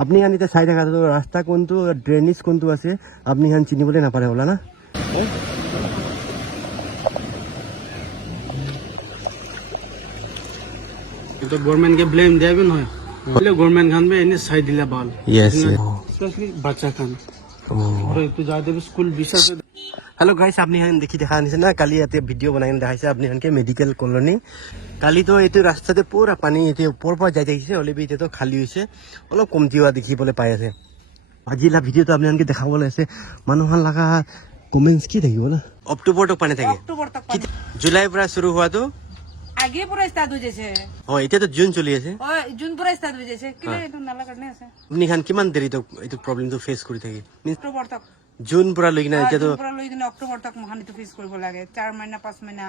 আপনি খান এতিয়া চাই থাকা ৰাস্তা কোনটো ড্ৰেনেজ কোনটো আছে আপনি খান চিনিবলৈ নাপাৰে হলা না तो गवर्नमेंट के ब्लेम दिया भी नहीं पहले गवर्नमेंट खान भी इन्हें साइड दिला बाल यस स्पेशली बच्चा खान और तो जाते भी स्कूल विशा से हेलो गाइस আপনি হান দেখি দেখা আনিছে না কালি ইয়াতে ভিডিও বনাই দেখাইছে আপনি হানকে মেডিকেল কলোনি কালি তো এইটো ৰাস্তাতে পুৰা পানী এতে ওপৰ পৰা যাই থাকিছে অলৰেডি এতে তো খালি হৈছে অলপ কমতি হোৱা দেখিবলৈ পাই আছে আজিলা ভিডিওটো আপনি হানকে দেখাবলৈ আছে মানুহৰ লাগা কমেন্টস কি থাকিব না অক্টোবৰ তক পানী থাকে অক্টোবৰ তক জুলাই পৰা শুৰু হোৱাটো আগে পুরা স্টার্ট হয়ে যাচ্ছে হয় এটা তো জুন চলি আছে ও জুন পুরা স্টার্ট হয়ে যাচ্ছে কিলে এটা নালা কাটনে আছে আপনি খান কিমান দেৰি তো এইটো প্ৰবলেমটো ফেস কৰি থাকি অক্টোবৰ তক জুন পুৰা লৈ কিনা এটা তো পুৰা লই দিন অক্টোবৰ তক মহানিটো ফেস কৰিব লাগে 4 মহিনা 5 মহিনা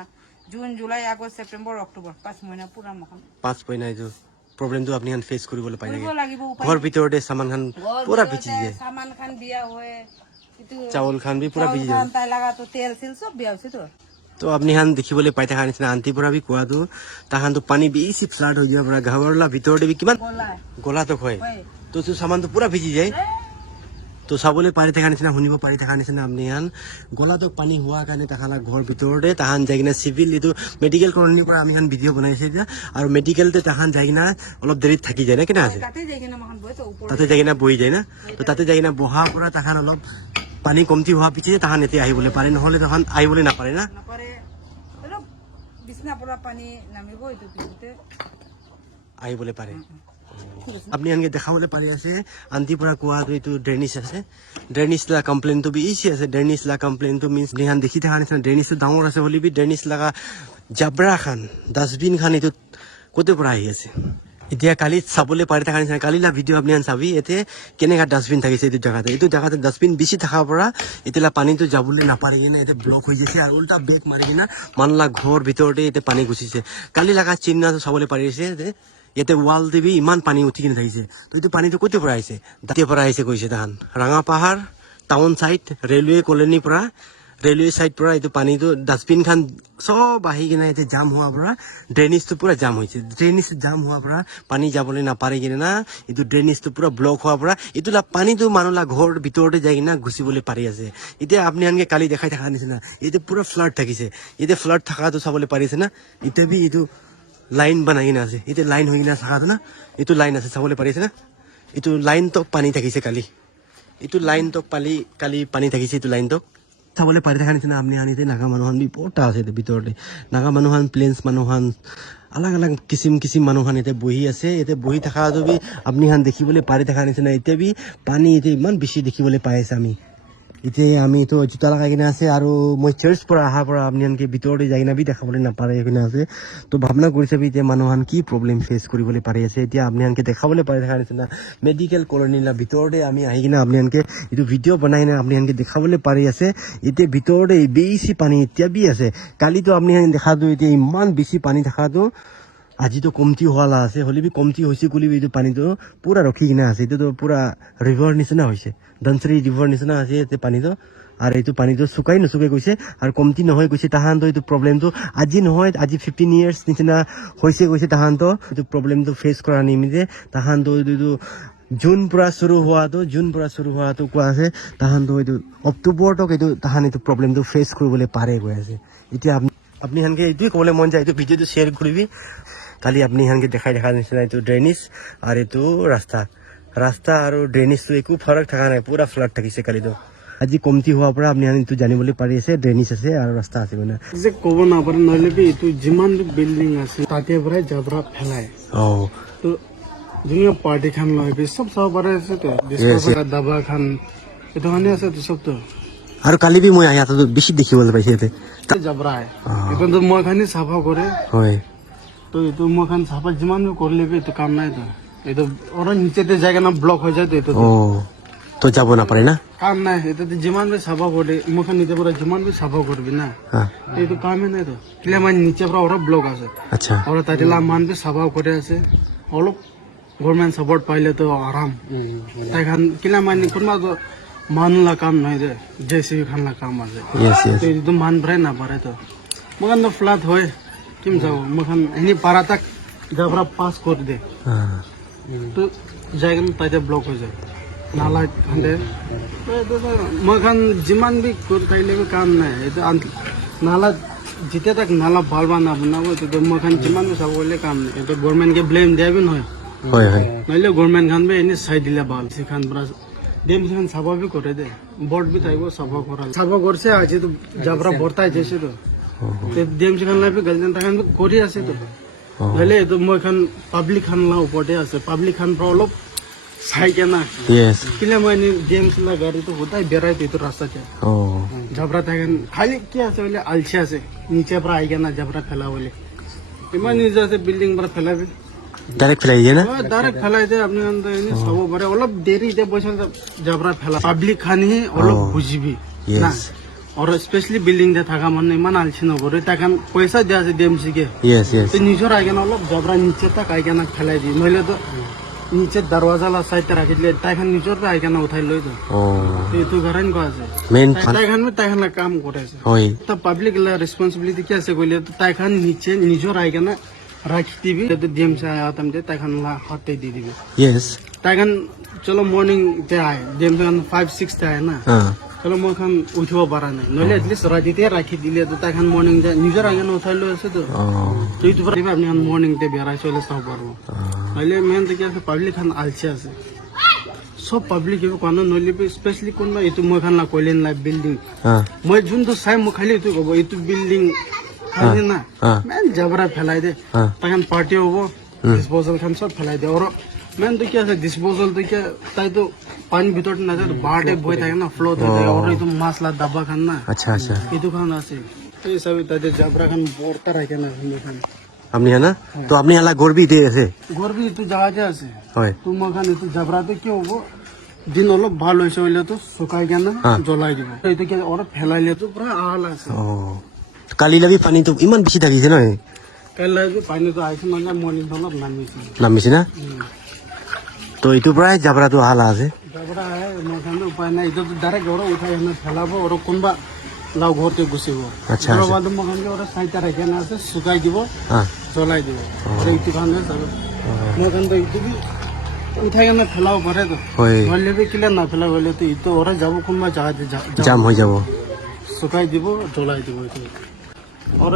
June July August September October 5 মহিনা পুৰা মহান 5 পইনা এইটো প্ৰবলেমটো আপনি খান ফেস কৰিবলৈ পাই কৰিব থাকে লাগিব ঘৰ ভিতৰতে সামান খান পুৰা ভিজি যায় সামান খান বিয়া হয় ইটো চাউল খান বি পুৰা ভিজি যায় খান তাই লাগা তো তেল সিল সব বিয়া হৈছে তো তো আপনি হান দেখিবলৈ পাই থকা নিচিনা আন্টি পৰা বি কোৱাটো তাহানটো পানী বেছি ফ্লাড হৈ যোৱাৰ পৰা গাঁৱৰলা ভিতৰতে বি কিমান গলাই গলাটো হয় হয় তো সামানটো পুৰা ভিজি যায় তো চাবলৈ পাৰি থকা নিচিনা শুনিব পাৰি থকা নিচিনা আপনি হান গলাটো পানী হোৱাৰ কাৰণে তাহালা ঘৰ ভিতৰতে তাহান যাই কিনা চিভিল এইটো মেডিকেল কলনীৰ পৰা আমি হান ভিডিঅ' বনাইছে যে আৰু মেডিকেলতে তাহান যাই কিনা অলপ দেৰিত থাকি যায় না কিনা আছে তাতে যাই কিনা মহান বয় তো উপৰ তাতে যাই কিনা বহি যায় না তো তাতে যাই কিনা বহাৰ পৰা তাহান অলপ পানী কমতি হোৱাৰ পিছতে তাহান এতিয়া আহিবলৈ পাৰে নহ'লে তাহান আহিবলৈ নাপাৰে না নকৰে অলপ বিছনা পৰা পানী নামিব এইটো পিছতে আহিবলৈ পাৰে আপনি আনকে দেখাবলৈ পাৰি আছে আন্টি পৰা কোৱাটো এইটো ড্ৰেনেজ আছে ড্ৰেনেজ লা কমপ্লেইনটো বি ইজি আছে ড্ৰেনেজ লা কমপ্লেইনটো মিন্স নিহান দেখি থকা নিচিনা ড্ৰেনেজটো ডাঙৰ আছে বুলি বি ড্ৰেনেজ লাগা জাবৰা খান ডাষ্টবিন খান এইটো ক'তে পৰা আহি আছে এতিয়া কালি চাবলৈ পাৰি থকা নিচিনা কালিলা ভিডিঅ' আপুনি চাবি এতে কেনেকা ডাষ্টবিন থাকিছে এইটো জেগাতে ডাষ্টবিন বেছি থকাৰ পৰা এতিয়া পানীটো যাবলৈ নাপাৰি কিনে এতিয়া ব্লক হৈ গৈছে আৰু উল্টা বেগ মাৰি কিনা মানুহলা ঘৰ ভিতৰতে এতিয়া পানী গুচিছে কালি লগা চিহ্নটো চাবলৈ পাৰিছে যে ইয়াতে ৱাল দেবি ইমান পানী উঠি কিনে থাকিছে তো এইটো পানীটো ক'তে পৰা আহিছে দাঁতিৰ পৰা আহিছে কৈছে তাহান ৰাঙা পাহাৰ টাউন চাইড ৰেলৱে কলনীৰ পৰা ৰেলৱে চাইড পৰা এইটো পানীটো ডাষ্টবিন খান সব আহি কিনে এতিয়া জাম হোৱাৰ পৰা ড্ৰেনেজটো পুৰা জাম হৈছে ড্ৰেনেজ জাম হোৱাৰ পৰা পানী যাবলৈ নাপাৰে কিনে না এইটো ড্ৰেনেজটো পুৰা ব্লক হোৱাৰ পৰা এইটো পানীটো মানুহলা ঘৰ ভিতৰতে যাই কিনা গুচিবলৈ পাৰি আছে এতিয়া আপুনি আনকে কালি দেখাই থকা নিচিনা এতিয়া পুৰা ফ্লাড থাকিছে এতিয়া ফ্লাড থকাটো চাবলৈ পাৰিছে না এতিয়া বি এইটো লাইন বনাই কিনে আছে এতিয়া লাইন হৈ কিনে থকাটো না এইটো লাইন আছে চাবলৈ পাৰিছে না এইটো লাইনটোক পানী থাকিছে কালি এইটো লাইনটোক কালি পানী থাকিছে এইটো লাইনটোক চাবলৈ পাৰি থকা নিচিনা আপুনি আনিছে নাগা মানুহখন বিপদটা আছে ভিতৰতে নাগা মানুহখন প্লেন্স মানুহখন আলাগ আলাগ কিচিম মানুহখন এতিয়া বহি আছে এতিয়া বহি থকাটো বি আপুনি হান দেখিবলৈ পাৰি থকা নিচিনা এতিয়া বি পানী এতিয়া ইমান বেছি দেখিবলৈ পাই আছে এতিয়া আমি তো জোতা লগাই কিনে আছে আৰু মই চাৰ্চ পৰা অহাৰ পৰা আপুনি আনকি ভিতৰতে যাই কিনে বি দেখাবলৈ নাপাৰে কিনে আছে তো ভাৱনা কৰিছে বি এতিয়া মানুহখন কি প্ৰব্লেম ফেচ কৰিবলৈ পাৰি আছে এতিয়া আপুনি আনকি দেখাবলৈ পাৰি থকা নিচিনা মেডিকেল কলনীৰ ভিতৰতে আমি আহি কিনে আপুনি আনকি এইটো ভিডিঅ' বনাই কিনে আপুনি আনকি দেখাবলৈ পাৰি আছে এতিয়া ভিতৰতে বেছি পানী এতিয়া বি আছে কালিতো আপুনি দেখাটো এতিয়া ইমান বেছি পানী থকাটো আজিতো কমতি হোৱালা আছে হ'লে বি কমতি হৈছে বুলি এইটো পানীটো পুৰা ৰখি কিনে আছে এইটোতো পুৰা ৰিভাৰ নিচিনা হৈছে ধনচিৰি ৰিভাৰ নিচিনা আছে এতিয়া পানীটো আৰু এইটো পানীটো শুকাই নুশুকাই গৈছে আৰু কমতি নহয় গৈছে তাহাঁতো এইটো প্ৰব্লেমটো আজি নহয় আজি 15 years নিচিনা গৈছে তাহাঁতো এইটো প্ৰব্লেমটো ফেচ কৰা নিমিত্তে তাহাঁতো এইটো জুন পৰা শুৰু হোৱাটো কোৱা আছে তাহাঁতো এইটো অক্টোবৰ তক এইটো তাহাঁত এইটো প্ৰব্লেমটো ফেচ কৰিবলৈ পাৰে গৈ আছে এতিয়া আপুনি সেনেকৈ এইটোৱে ক'বলৈ মন যায় এইটো ভিডিঅ'টো শ্বেয়াৰ কৰিবি কালি আপুনি সেনেকৈ দেখা নিচিনা এইটো ড্ৰেনেজ আৰু এইটো ৰাস্তা আৰু ড্ৰেনেজটো একো ফাৰাক থকা নাই পুৰা ফ্লাড থাকিছে কালিতো আজি কমতি হোৱাৰ পৰা আপুনি এইটো জানিবলৈ পাৰি আছে ড্ৰেনেজ আছে আৰু ৰাস্তা আছে মানে যে ক'ব নাপাৰে নহ'লে বি এইটো যিমান বিল্ডিং আছে তাতে পৰাই জাবৰা ফেলাই তো যোনে পাৰ্টি খান লয় বি চব চাব পাৰে আছে তো বিস্কুট দাবা খান এইটো কাৰণে আছে তো চবতো আৰু কালি বি মই ইয়াত বেছি দেখিবলৈ পাইছে ইয়াতে জাবৰা এইটো মই খানি চাফা কৰে হয় তো এইটো মই খান চাফা যিমান কৰিলে বি এইটো কাম নাই তো এইটো ওরা নিচেতে জায়গা না ব্লক হয়ে যায় তো এইটো তো যাব না পারে না কাম নাই এটাতে যিমান বি চাফা করে মুখে নিচে পুরো যিমান বি চাফা করবি না তো এইটো কামে নাই তো কিলে মানে নিচে পুরো ওরা ব্লক আছে আচ্ছা ওরা তাতে মান বি চাফা করে আছে অলপ গভর্নমেন্ট সাপোর্ট পাইলে তো আরাম তাই খান কিলা মানে কোনবা মানলা কাম নাই দে জেসিবি খানলা কাম আছে তো এইটো মান ভৰাই না পারে তো মগান তো ফ্লাট হয় কিম যাব মখান এনি পারা তাক জাবরা পাস করে দে তো যাই কিনে তাতে ব্লক হৈ যায় নালা খান্দে মই খান যিমান বি কৰি থাকিলে কাম নাই এইটো নালা যেতিয়া তাক নালা ভাল নবনাব তেতিয়া মই খান যিমান বি চাব গ'লে কাম নাই এইটো গভৰ্ণমেণ্টকে ব্লেম দিয়া বি নহয় হয় হয় নহ'লে গভৰ্ণমেণ্ট খান বি এনেই চাই দিলে ভাল সেইখান পৰা ডেম খান চাব বি কৰে দে বৰ্ড বি থাকিব চাব কৰা চাব কৰিছে আজিতো জাবৰা বৰ্তাই যাইছে তো dam Khan lie be guardian তাখান কৰি আছে তো নহ'লে এইটো মই খান পাব্লিক খান ওপৰতে আছে পাব্লিক খান পৰা অলপ চাই কেনা ইয়েস কিলে মই ডেম চলা গাড়ীটো সদায় বেৰাই এইটো ৰাস্তাতে ও জাবৰা থাকে খালি কি আছে বোলে আলচি আছে নিচে পৰা আহি কেনা জাবৰা ফেলা বোলে ইমান নিজে আছে বিল্ডিং পৰা ফেলাবি ডাইৰেক্ট ফেলাই দিয়ে না ডাইৰেক্ট ফেলাই দিয়ে আপুনি এনে চাব পাৰে অলপ দেৰি এতিয়া পইচা জাবৰা ফেলা পাব্লিক খানহি অলপ বুজিবি না ইয়েস আৰু স্পেচিয়েলি বিল্ডিং যে থকা মানুহ ইমান আলচি নকৰে তাকান পইচা দিয়া আছে ডিএমচিকে ইয়েস ইয়েস নিজৰ আহি কেনে অলপ জাবৰা নিচে তাক আহি কেনে ফেলাই দিয়ে নহ'লেতো নিচে দৰৱাজালা চাইডে ৰাখি দিলে তাইখান নিজৰ আহি কেনে উঠাই লৈ যায় ও এইটো কাৰণ কোৱা আছে মেইন তাইখান কাম কৰে আছে হয় তো পাব্লিক রেসপন্সিবিলিটি কি আছে কইলে তো তাইখান নিচে নিজর আই কেনা রাখি দিবি তো ডিএম সে আতাম দে তাইখান হাতে দি দিবি ইয়েস তাইখান চলো মর্নিং তে আয় ডিএম খান 5-6 তে আয় না হ্যাঁ চলো মই খান উঠিব পারা নাই নইলে এটলিস্ট রাতিতে রাখি দিলে তো তাইখান মর্নিং যে নিজর আই কেনা উঠাই লৈ আছে তো ও এইটো পৰা আপনি মৰ্নিং তে বেৰাই চলে চাব পারবো নইলে মেন তো কি আছে পাব্লিক খান আলছি আছে সব পাব্লিক এবার কোনো নইলে স্পেশালি কোনবা এইটো মই খান না কইলেন না বিল্ডিং হ্যাঁ মই যোনটো চাই মই খালি এইটো ক'ব এইটো বিল্ডিং খালি না মেন জাবৰা ফেলাই দে হ্যাঁ তাখান পাৰ্টি হ'ব ডিসপোজাল খান সব ফেলাই দে আৰু মেন তো কি আছে ডিসপোজাল তো কি তাইতো পানী ভিতৰত নাযায় বাৰতে বৈ থাকে না ফ্লো হৈ থাকে আৰু এইটো মাছলা ডাব্বা খান না আচ্ছা আচ্ছা এইটো খান আছে এই সব তাতে জাবৰা খান বৰ্তা ৰাখে না খান আপনি হ্যাঁ না তো আপনি হালা গৰ্বি দিয়ে আছে গৰবি এইটো জাগাতে আছে হয় তোমাৰ খান এইটো জাবৰাতে কি হ'ব দিন অলপ ভাল হৈছে হলে তো শুকাই কেনে জ্বলাই দিব এইটো কি অলপ ফেলাইলে তো পুৰা আল আছে ও কালি লাগি পানী তো ইমান বেশি থাকিছে নহয় কাইলৈ যে পানীটো আহিছে মানে মৰ্ণিং অলপ নামিছে নামিছে না তো এইটো পৰাই জাবৰাটো হালা আছে জাবৰা আহে মই খানে উপায় নাই এইটো ডাইৰেক্ট ঘৰত উঠাই কেনে ফেলাব আৰু কোনোবা লাও ঘৰতে গুচিব আচ্ছা, ঘৰৰ আচ্ছা। বাদ মই খানে ওৰা চাৰিটা ৰাখি কেনে আছে শুকাই দিব হ্যাঁ জ্বলাই দিব আৰু এইটো খানে মই খানে এইটো বি উঠাই কেনে ফেলাব পাৰে তো হয় নহ'লে বি কিলে নাফেলাব হ'লে তো এইটো ওরা যাব কোনোবা জাগাতে জাম হৈ যাব শুকাই দিব জ্বলাই দিব এইটো আৰু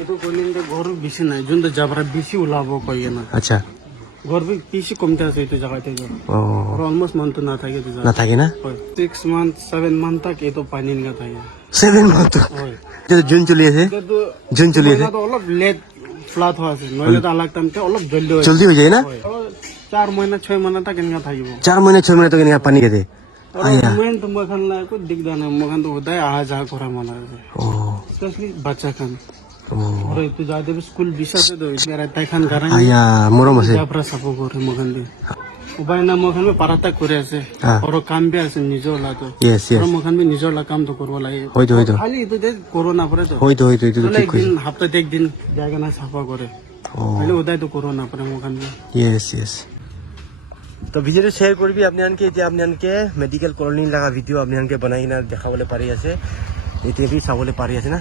এইটো কৰিলে ঘৰ বেছি নাই যোনটো জাবৰা বেছি ওলাব কৈ কেনে আচ্ছা ঘৰ বেছি কমতে আছে এইটো জাগাতে ও আৰু অলমষ্ট মান্থটো নাথাকে এইটো জাগা নাথাকে না হয় 6 মান্থ 7 মান্থ তাক এইটো পানী নাথাকে 7 মান্থ হয় এটা জুন চলি আছে কিন্তু জুন চলি আছে মহিনাটো অলপ লেট ফ্লাট হৈ আছে নহ'লে তো আলাগ টাইমতে অলপ জলদি হৈ জলদি হৈ যায় না 4 মহিনা 6 মহিনা তাক এনেকা থাকিব 4 মহিনা 6 মহিনা তো কেনেকা পানী খেতে আৰু মেইনটো মই খান নাই একো দিগদাৰ নাই মই খানতো সদায় অহা যোৱা কৰা মানুহ আছে ও স্পেচিয়েলি বাচ্চা খান ও আৰু এইটো যাতে স্কুল বিচাৰে তো এতিয়া তাই খান ঘৰ আয়া মৰম আছে জাবৰা চাব কৰে মই খান উপায় নাই মই খান পাৰাতা কৰি আছে আৰু কাম বি আছে নিজৰ লাটো ইয়েস ইয়েস আৰু মই খান নিজৰ লা কামটো কৰিব লাগে হয়তো হয়তো খালি এইটো যে কৰোনা পৰে তো হয়তো হয়তো এইটো চলে ঠিক কৈছে একদিন সপ্তাহতে একদিন জায়গা না চাফা করে ও খালি ওদাই তো করোনা পরে মোখান ইয়েস ইয়েস তো ভিডিওটো শ্বেয়াৰ কৰিবি আপোনালোকে এতিয়া আপোনালোকে মেডিকেল কলনী লগা ভিডিঅ' আপোনালোকে বনাই কিনে দেখাবলৈ পাৰি আছে এতিয়া বি চাবলৈ পাৰি আছে না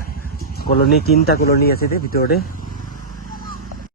কলনী 3টা কলনী আছে দে ভিতৰতে